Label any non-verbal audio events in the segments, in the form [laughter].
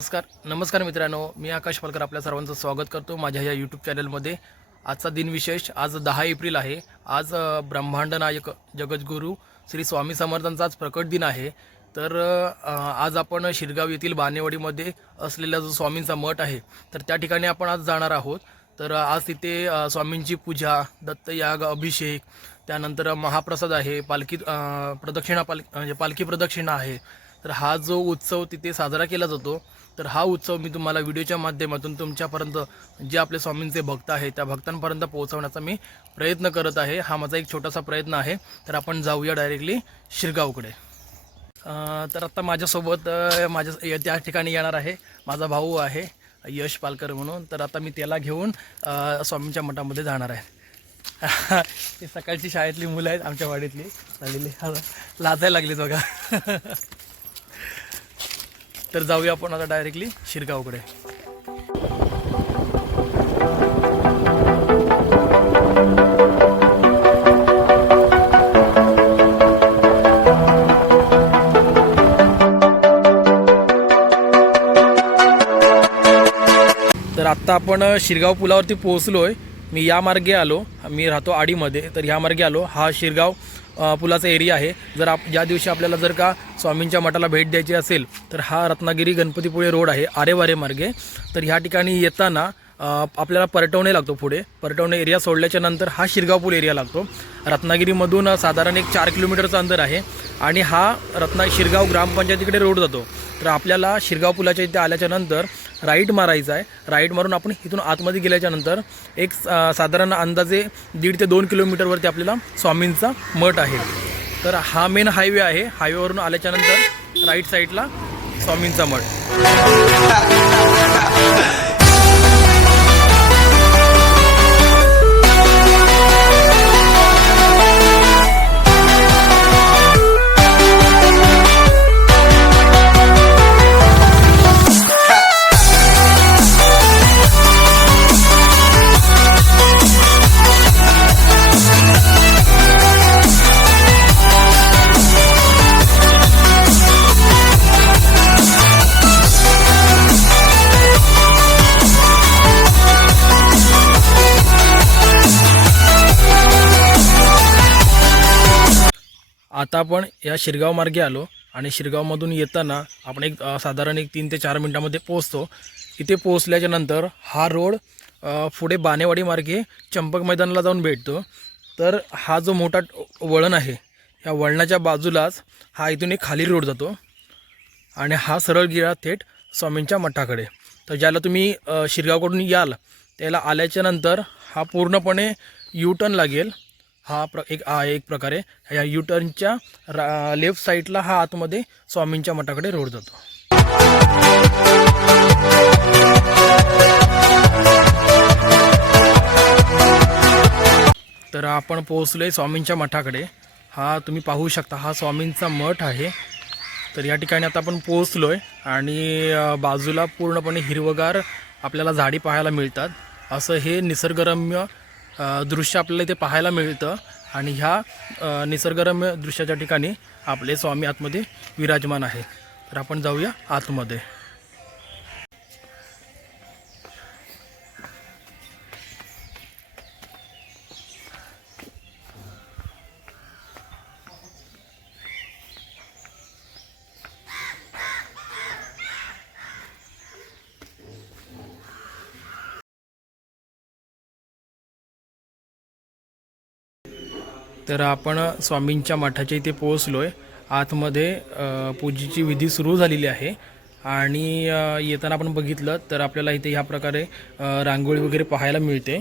नमस्कार. नमस्कार मित्रांनो मी आकाश पालकर आपल्या सर्वांचं स्वागत करतो माझ्या या यूट्यूब चॅनलमध्ये आजचा दिनविशेष आज दहा एप्रिल आहे. आज ब्रह्मांड नायक जगद्गुरू श्री स्वामी समर्थांचा आज प्रकट दिन आहे. तर आज आपण शिरगाव येथील बानेवाडीमध्ये असलेला जो स्वामींचा मठ आहे तर त्या ठिकाणी आपण आज जाणार आहोत. तर आज तिथे स्वामींची पूजा दत्तयाग अभिषेक त्यानंतर महाप्रसाद आहे पालखी प्रदक्षिणा पाल म्हणजे पालखी प्रदक्षिणा आहे. तर हा जो उत्सव तिथे साजरा केला जातो तर हा उत्सव मी तुम्हाला व्हिडिओच्या माध्यमातून तुमच्यापर्यंत जे आपले स्वामींचे भक्त आहे त्या भक्तांपर्यंत पोहोचवण्याचा मी प्रयत्न करत आहे. हा माझा एक छोटासा प्रयत्न आहे. तर आपण जाऊया डायरेक्टली शिरगावकडे. तर आत्ता माझ्यासोबत माझ्या त्या ठिकाणी येणार आहे माझा भाऊ आहे यश पालकर म्हणून. तर आता मी त्याला घेऊन स्वामींच्या मठामध्ये जाणार आहे. [laughs] ते सकाळची शाळेतली मुलं आहेत आमच्या वाडीतली. झालेली लाजायला लागली बघा. [laughs] तर जाऊया आपण आता डायरेक्टली शिरगावकडे. तर आत्ता आपण शिरगाव पुलावरती पोहोचलो आहे मी या मार्गे आलो. मी राहतो आडीमध्ये. तर ह्या मार्गे आलो. हा शिरगाव पुलाचा एरिया आहे. जर आप ज्या दिवशी आपल्याला जर का स्वामींच्या मठाला भेट द्यायची असेल तर हा रत्नागिरी गणपतीपुळे रोड आहे आरेवारे मार्गे. तर ह्या ठिकाणी येताना आपल्याला परटवणे लागतो पुढे. परटवणे एरिया सोडल्याच्या नंतर हा शिरगाव पूल एरिया लागतो. रत्नागिरीमधून साधारण एक चार किलोमीटरचं अंतर आहे आणि हा रत्ना शिरगाव ग्रामपंचायतीकडे रोड जातो. तर आपल्याला शिरगाव पुलाच्या इथे आल्याच्यानंतर राईट मारायचा आहे. राईट मारून आपण इथून आतमध्ये गेल्याच्यानंतर एक साधारण अंदाजे दीड ते दोन किलोमीटरवरती आपल्याला स्वामींचा मठ आहे. तर हा मेन हायवे आहे. हायवेवरून आल्याच्यानंतर राईट साईडला स्वामींचा मठ. आता आपण या शिरगाव मार्गे आलो आणि शिरगावमधून येताना आपण एक साधारण एक तीन ते चार मिनटामध्ये पोहोचतो. इथे पोहोचल्याच्या नंतर हा रोड पुढे बानेवाडी मार्गे चंपक मैदानाला जाऊन भेटतो. तर हा जो मोठा वळण आहे या वळणाच्या बाजूलाच हा इथून एक खाली रोड जातो आणि हा सरळ गिरा थेट स्वामींच्या मठाकडे. तर ज्याला तुम्ही शिरगावकडून याल त्याला आल्याच्यानंतर हा पूर्णपणे यू टर्न लागेल. हा प्र एक हा एक प्रकारे या यू टर्नच्या रा लेफ्ट साईडला हा आतमध्ये स्वामींच्या मठाकडे रोड जातो. तर आपण पोहोचलो आहे स्वामींच्या मठाकडे. हा तुम्ही पाहू शकता हा स्वामींचा मठ आहे. तर या ठिकाणी आता आपण पोहोचलो आहे आणि बाजूला पूर्णपणे हिरवगार आपल्याला झाडी पाहायला मिळतात. असं हे निसर्गरम्य दृश्य आपल्याला इथे पाहायला मिळतं. आणि ह्या निसर्गरम्य दृश्याच्या ठिकाणी आपले स्वामी आतमध्ये विराजमान आहे तर आपण जाऊया आतमध्ये. तर आपण स्वामींच्या मठाच्या इथे पोहोचलो आहे आतमध्ये पूजेची विधी सुरू झालेली आहे. आणि येताना आपण बघितलं तर आपल्याला इथे ह्या प्रकारे रांगोळी वगैरे पाहायला मिळते.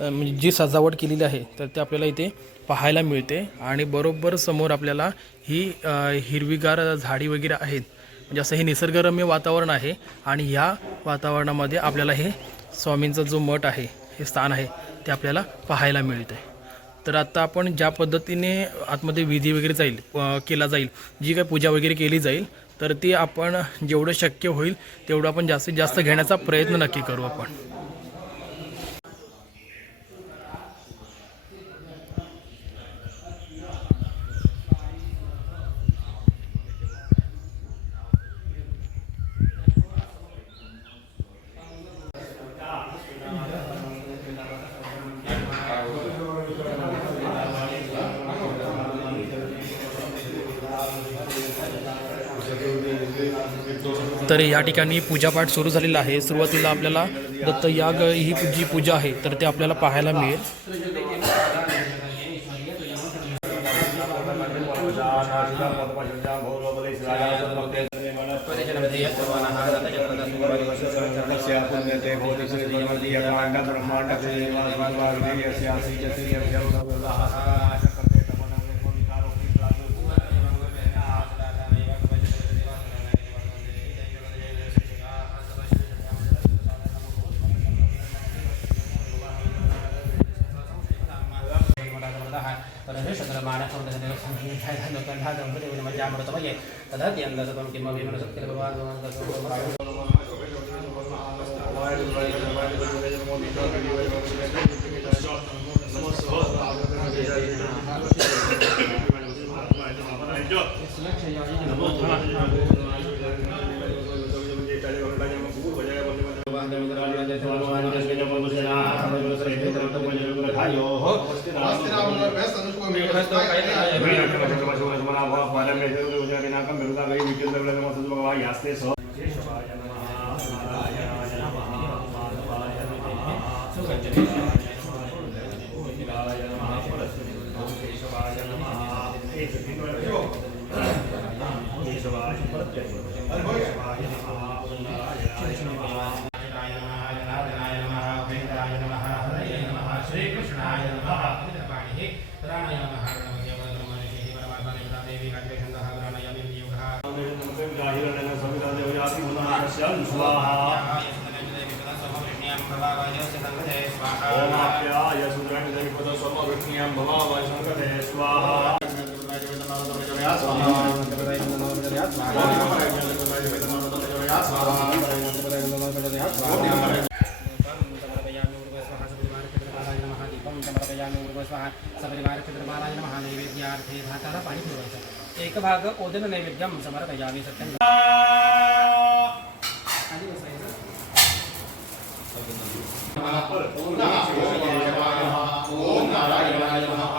म्हणजे जी सजावट केलेली आहे तर ते आपल्याला इथे पाहायला मिळते. आणि बरोबर समोर आपल्याला ही हिरवीगार झाडी वगैरे आहेत. म्हणजे असं हे निसर्गरम्य वातावरण आहे. आणि ह्या वातावरणामध्ये आपल्याला हे स्वामींचा जो मठ आहे हे स्थान आहे ते आपल्याला पाहायला मिळते तर आता आपण ज्या पद्धतीने आतमध्ये विधी वगैरे जाईल केला जाईल जी काही पूजा वगैरे केली जाईल तर ती आपण जेवढं शक्य होईल तेवढं आपण जास्तीत जास्त घेण्याचा प्रयत्न नक्की करू आपण. तर या ठिकाणी पूजापाठ सुरू झालेला आहे. सुरुवातीला आपल्याला दत्तयाग ही जी पूजा आहे तर ते आपल्याला पाहायला मिळेल. परशुक्रमाणसंहितामृतमये तदत्यन्दसुखं किमपि पुण्यते भवति एक भवावः शङ्करे स्वाहा सपरिवारपितृपालाय ओदन नैवेद्यम समर्पया सत्यं 何がないかな?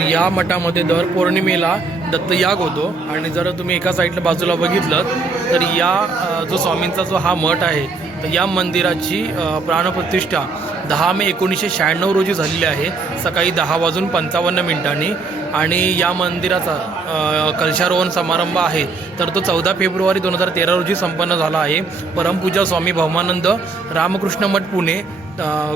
तर या मठामध्ये दर पौर्णिमेला दत्तयाग होतो. आणि जर तुम्ही एका साईडला बाजूला बघितलं तर या जो स्वामींचा जो हा मठ आहे तर या मंदिराची प्राणप्रतिष्ठा दहा मे एकोणीसशे शहाण्णव रोजी झालेली आहे सकाळी दहा वाजून पंचावन्न मिनिटांनी. आणि या मंदिराचा कलशारोहण समारंभ आहे तर तो चौदा फेब्रुवारी दोन हजार तेरा रोजी संपन्न झाला आहे. परमपूजा स्वामी भौमानंद रामकृष्ण मठ पुणे.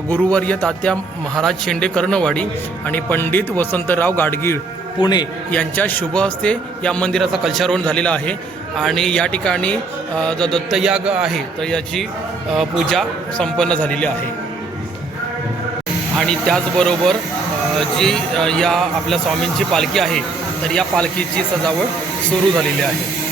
गुरुवर्य तात्या महाराज शेंडे कर्णवाडी आणि पंडित वसंतराव गाडगीळ पुणे यांच्या शुभ हस्ते या मंदिराचा कलशारोहण झालेला आहे. आणि या ठिकाणी जो दत्तयाग आहे तर याची पूजा संपन्न झालेली आहे. आणि त्याचबरोबर जी या आपल्या स्वामींची पालखी आहे तर या पालखीची सजावट सुरू झालेली आहे.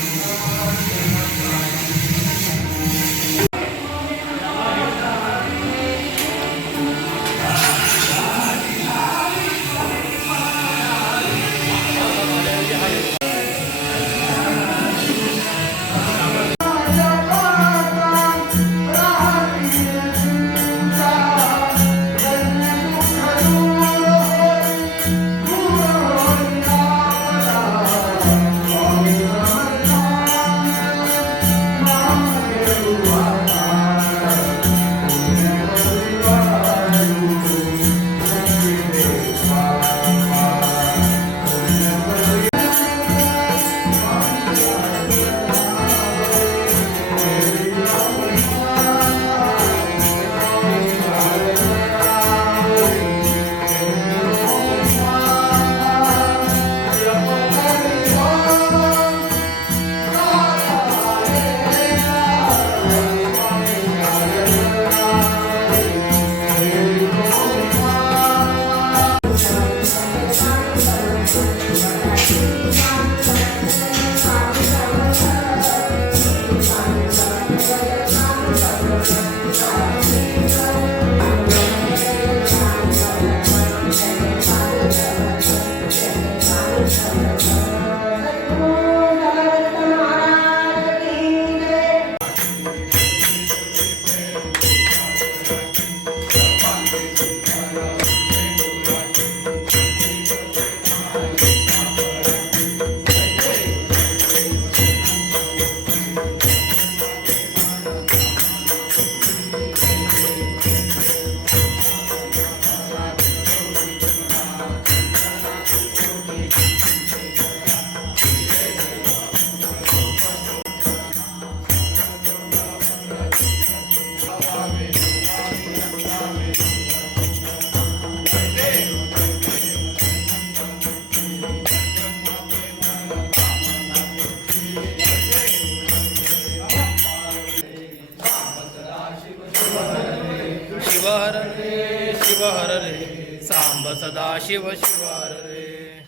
सांब सदा शिव शिव हर रे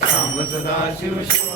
सांब सदा शिव शिव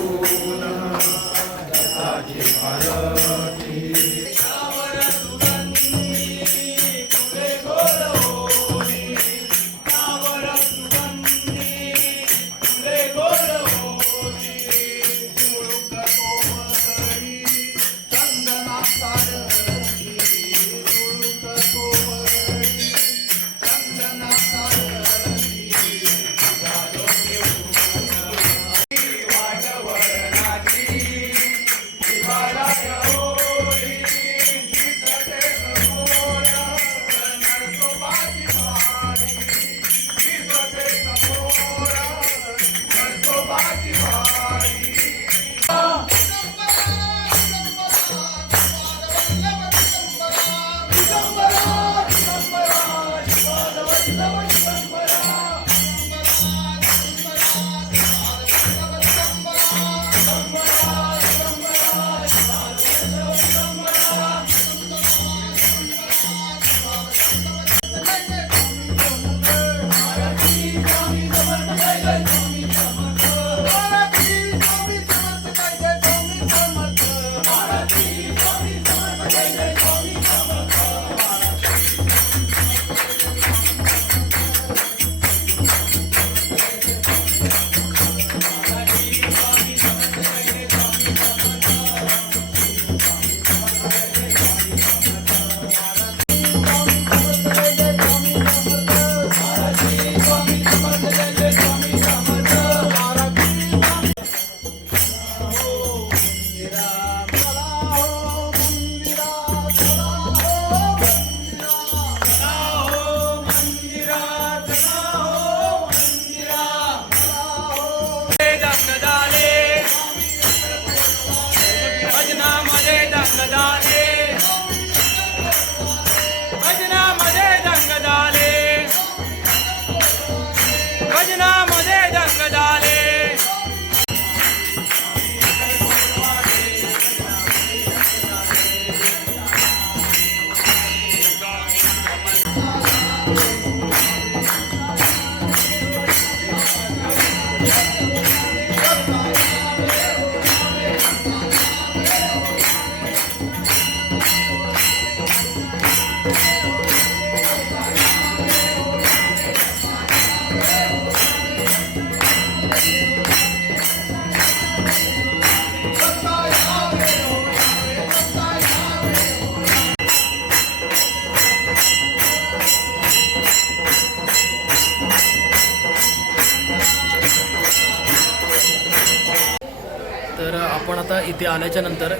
तर आपण आता इथे आल्याच्यानंतर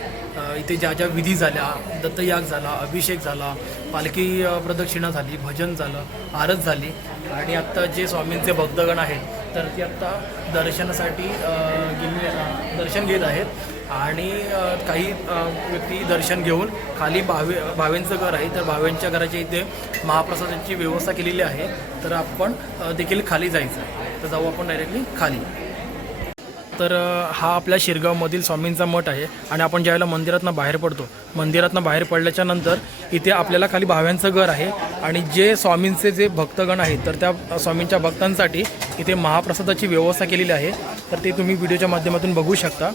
इथे ज्या ज्या विधी झाल्या दत्तयाग झाला अभिषेक झाला पालखी प्रदक्षिणा झाली भजन झालं आरत झाली आणि आत्ता जे स्वामींचे भक्तगण आहेत तर ते आत्ता दर्शनासाठी गेले दर्शन घेत आहेत आणि काही व्यक्ती दर्शन घेऊन खाली भावे भावेंचं घर आहे तर भावेंच्या घराच्या इथे महाप्रसादाची व्यवस्था केलेली आहे. तर आपण देखील खाली जायचं तर जाऊ आपण डायरेक्टली खाली. तर हा आपल्या शिरगावमधील स्वामींचा मठ आहे आणि आपण ज्यावेळेला मंदिरातनं बाहेर पडतो मंदिरातनं बाहेर पडल्याच्या नंतर इथे आपल्याला खाली भाव्यांचं घर आहे आणि जे स्वामींचे जे भक्तगण आहेत तर त्या स्वामींच्या भक्तांसाठी इथे महाप्रसादाची व्यवस्था केलेली आहे. तर ते तुम्ही व्हिडिओच्या माध्यमातून बघू शकता.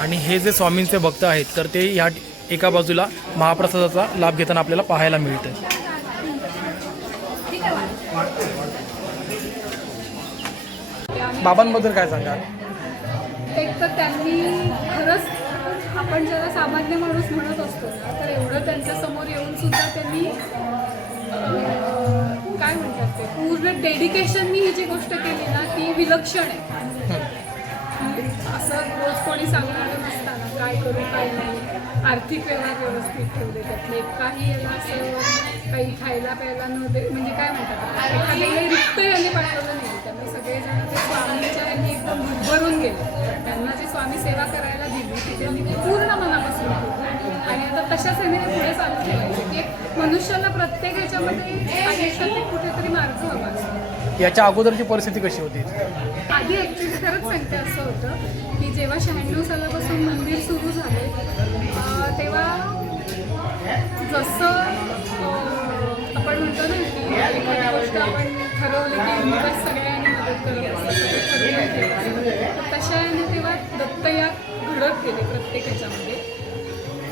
आणि हे जे स्वामींचे भक्त आहेत तर ते ह्या एका बाजूला महाप्रसादाचा लाभ घेताना आपल्याला पाहायला मिळतं बाबांबद्दल काय सांगाल एक तर त्यांनी खरंच आपण ज्याला सामान्य माणूस म्हणत असतो ना तर एवढं त्यांच्यासमोर येऊन सुद्धा त्यांनी काय म्हणतात ते? पूर्ण डेडिकेशननी ही जी गोष्ट केली ना ती विलक्षण आहे. असं रोज कोणी सांगणारं नसताना काय करू काय नाही. आर्थिक व्यवहार व्यवस्थित ठेवले त्यातले. काही याला असं काही खायला प्यायला न दे म्हणजे काय म्हणतात? एखाद्याला रिक्त याने पाठवलं नाही. त्यामुळे ते स्वामींच्या यांनी एकदम भरभरून गेले. त्यांना जी स्वामी सेवा करायला दिली ती त्यांनी पूर्ण मनापासून आणि आता तशाच ते पुढे चालू ठेवायचे की एक मनुष्याला प्रत्येक ह्याच्यामध्ये आयुष्यात कुठेतरी मार्ग हवा याच्या अगोदरची परिस्थिती कशी होती? आधी ॲक्च्युली खरंच सांगते असं होतं की जेव्हा शहाण्णव सालापासून मंदिर सुरू झाले तेव्हा जसं तशाने तेव्हा दत्त या तेव्हा दत्तया घडत गेले प्रत्येक ह्याच्यामध्ये.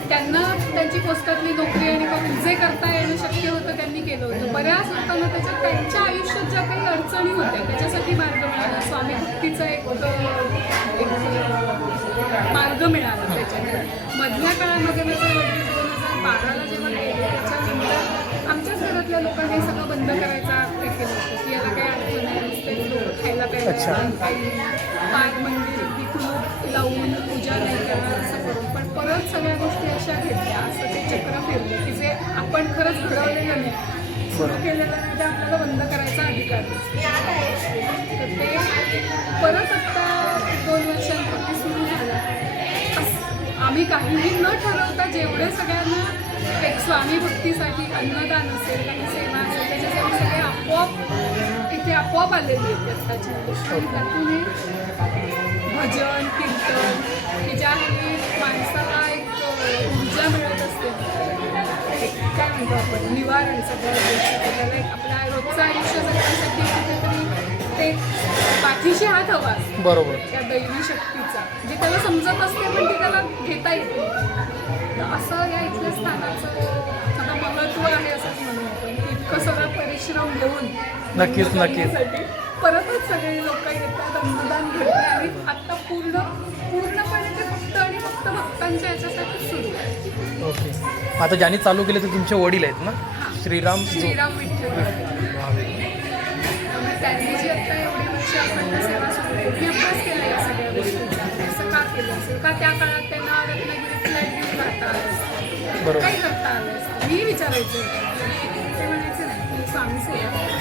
त्यांना त्यांची पोस्टातली नोकरी आणि करून जे करता येणं शक्य होतं त्यांनी केलं होतं. बऱ्याच लोकांना त्याच्यात त्यांच्या आयुष्यात ज्या काही अडचणी होत्या त्याच्यासाठी मार्ग मिळाला. स्वामी भक्तीचा एक एक मार्ग मिळाला त्याच्यात मधल्या काळामध्ये माझे दोन हजार बाराला जेव्हा गेले त्याच्यानंतर आमच्याच घरातल्या लोकांनी सगळं बंद करायचा हे केलं होतं. की याला काही खायला. प्यायला पाच मंदिर कुलूप लावून पूजा नाही करणार असं करून पण परत सगळ्या गोष्टी अशा घेतल्या असं ते चक्र फिरलं की जे आपण खरंच घडवलेलं नाही सुरू केलेलं नाही ते आपल्याला बंद करायचा अधिकार. तर ते परत आत्ता दोन वर्षांपूर्वी सुरू झालं अस- आम्ही काहीही न ठरवता जेवढे सगळ्यांना एक स्वामी भक्तीसाठी अन्नदान असेल काही सेवा असेल त्याच्यासाठी सगळे आपोआप इथे आपोआप आलेली आहेत त्यातून हे भजन कीर्तन की ज्यामुळे माणसाला एक ऊर्जा मिळत असते. एक काय म्हणतो आपण? निवारण सगळ्या गोष्टी त्याला एक आपल्या रोजचं आयुष्य जगण्यासाठी कुठेतरी ते पाठीशी हात हवा. बरोबर. त्या दैवी शक्तीचा. जी त्याला समजत असते पण ती त्याला घेता येते असं या इथल्या स्थानाचं महत्त्व आहे असंच म्हणू आपण की इतकं सगळं परिश्रम घेऊन नक्कीच, नक्कीच. परतच सगळे लोक येतात अन्नदान घडते आणि आता पूर्ण पूर्णपणे ते फक्त आणि फक्त भक्तांच्या याच्यासाठी सुरू आहे. ओके. आता ज्यांनी चालू केले ते तुमचे वडील आहेत ना? श्रीराम श्रीराम विठ्ठल. त्यांनी जी आता एवढी वर्ष अखंड सेवा सुरू केली. अभ्यास केला या सगळ्या गोष्टींचा असं का केलं? असेल का त्या काळात त्यांना रत्नागिरीत फ्लॅट घेऊन राहता आलं. काही करता आलं मी विचारायचं. सांगते.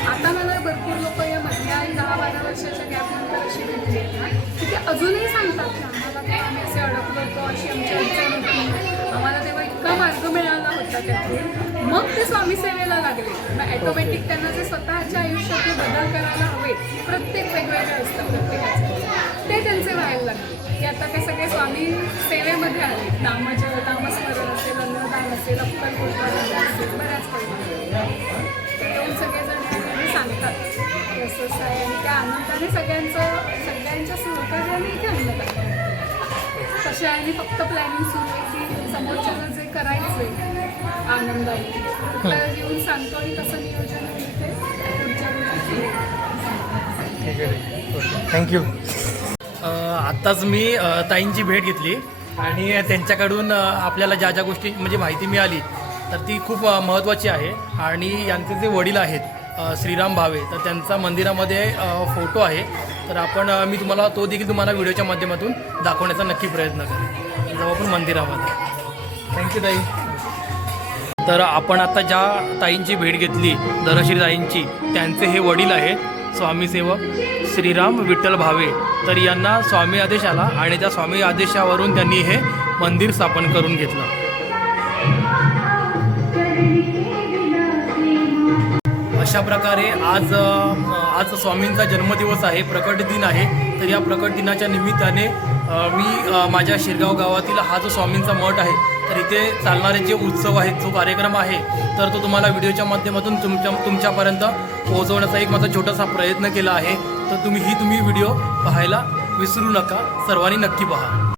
आता मला भरपूर लोक या मधल्या दहा बारा वर्षाच्या गॅपनंतर अशी भेटली आहेत ना. की ते अजूनही सांगतात की आम्हाला तेव्हा आम्ही असे अडकलो होतो अशी आमची अडचण होती. आम्हाला तेव्हा इतका मार्ग मिळाला होता त्यातून. मग ते स्वामी सेवेला लागले. मग ॲटोमॅटिक त्यांना जे स्वतःच्या आयुष्यातले बदल करायला हवे प्रत्येक वेगवेगळे असतं प्रत्येकाचं ते त्यांचे व्हायला लागले. की आता ते सगळे स्वामी सेवेमध्ये आले. नामज नामस्मरण असेल अन्नदान असेल अक्कल गुरुद्वारा असेल बऱ्याच काही. असं आहे आणि त्या आनंदाने सगळ्यांचं सगळ्यांच्या सहकार्याने इथे करतात. तशा आणि फक्त प्लॅनिंग सुरू आहे की समोरच्याला जे करायचंय आनंदाने. येऊन सांगतो आणि तसं नियोजन. ठीक आहे. थँक्यू आत्ताच मी ताईंची भेट घेतली आणि त्यांच्याकडून आपल्याला ज्या ज्या गोष्टी म्हणजे माहिती मिळाली तर ती खूप महत्त्वाची आहे. आणि यांचे जे वडील आहेत श्रीराम भावे. तर त्यांचा मंदिरामध्ये फोटो आहे. तर आपण मी तुम्हाला तो देखील तुम्हाला व्हिडिओच्या माध्यमातून दाखवण्याचा नक्की प्रयत्न करेन. जाऊ आपण मंदिरामध्ये. थँक्यू ताई. तर आपण आता ज्या ताईंची भेट घेतली धनश्री ताईंची त्यांचे हे वडील आहेत स्वामीसेवक श्रीराम विठ्ठल भावे. तर यांना स्वामी आदेश आला आणि त्या स्वामी आदेशावरून त्यांनी हे मंदिर स्थापन करून घेतलं. अशा प्रकारे आज आज स्वामींचा जन्मदिवस आहे प्रकट दिन आहे. तर या प्रकट दिनाच्या निमित्ताने मी माझ्या शिरगाव गावातील हा जो स्वामींचा मठ आहे तर इथे चालणारे जे उत्सव आहेत जो कार्यक्रम आहे तर तो तुम्हाला व्हिडिओच्या माध्यमातून तुमच्या तुमच्यापर्यंत पोहोचवण्याचा एक माझा छोटासा प्रयत्न केला आहे. तर तुम्ही ही तुम्ही व्हिडिओ पाहायला विसरू नका. सर्वांनी नक्की पहा.